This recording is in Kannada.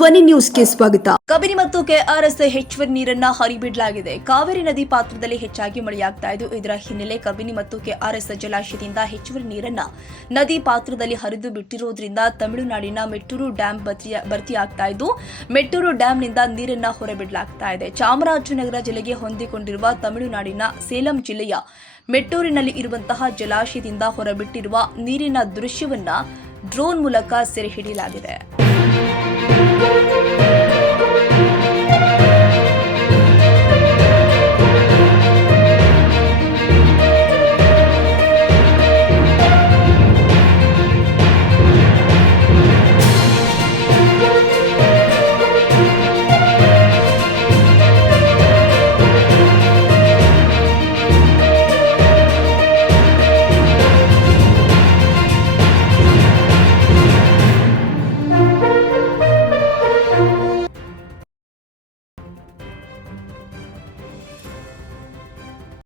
ಧ್ವನಿ ನ್ಯೂಸ್ಗೆ ಸ್ವಾಗತ. ಕಬಿನಿ ಮತ್ತು ಕೆಆರ್ಎಸ್ ಹೆಚ್ಚುವರಿ ನೀರನ್ನ ಹರಿಬಿಡಲಾಗಿದೆ. ಕಾವೇರಿ ನದಿ ಪಾತ್ರದಲ್ಲಿ ಹೆಚ್ಚಾಗಿ ಮಳೆಯಾಗ್ತಾ ಇದ್ದು, ಇದರ ಹಿನ್ನೆಲೆ ಕಬಿನಿ ಮತ್ತು ಕೆಆರ್ಎಸ್ ಜಲಾಶಯದಿಂದ ಹೆಚ್ಚುವರಿ ನೀರನ್ನ ನದಿ ಪಾತ್ರದಲ್ಲಿ ಹರಿದು ಬಿಟ್ಟಿರುವುದರಿಂದ ತಮಿಳುನಾಡಿನ ಮೆಟ್ಟೂರು ಡ್ಯಾಂ ಭರ್ತಿಯಾಗ್ತಾ ಇದ್ದು, ಮೆಟ್ಟೂರು ಡ್ಯಾಂನಿಂದ ನೀರನ್ನ ಹೊರಬಿಡಲಾಗ್ತಾ ಇದೆ. ಚಾಮರಾಜನಗರ ಜಿಲ್ಲೆಗೆ ಹೊಂದಿಕೊಂಡಿರುವ ತಮಿಳುನಾಡಿನ ಸೇಲಂ ಜಿಲ್ಲೆಯ ಮೆಟ್ಟೂರಿನಲ್ಲಿ ಇರುವಂತಹ ಜಲಾಶಯದಿಂದ ಹೊರಬಿಟ್ಟಿರುವ ನೀರಿನ ದೃಶ್ಯವನ್ನ ಡ್ರೋನ್ ಮೂಲಕ ಸೆರೆ ಹಿಡಿಯಲಾಗಿದೆ.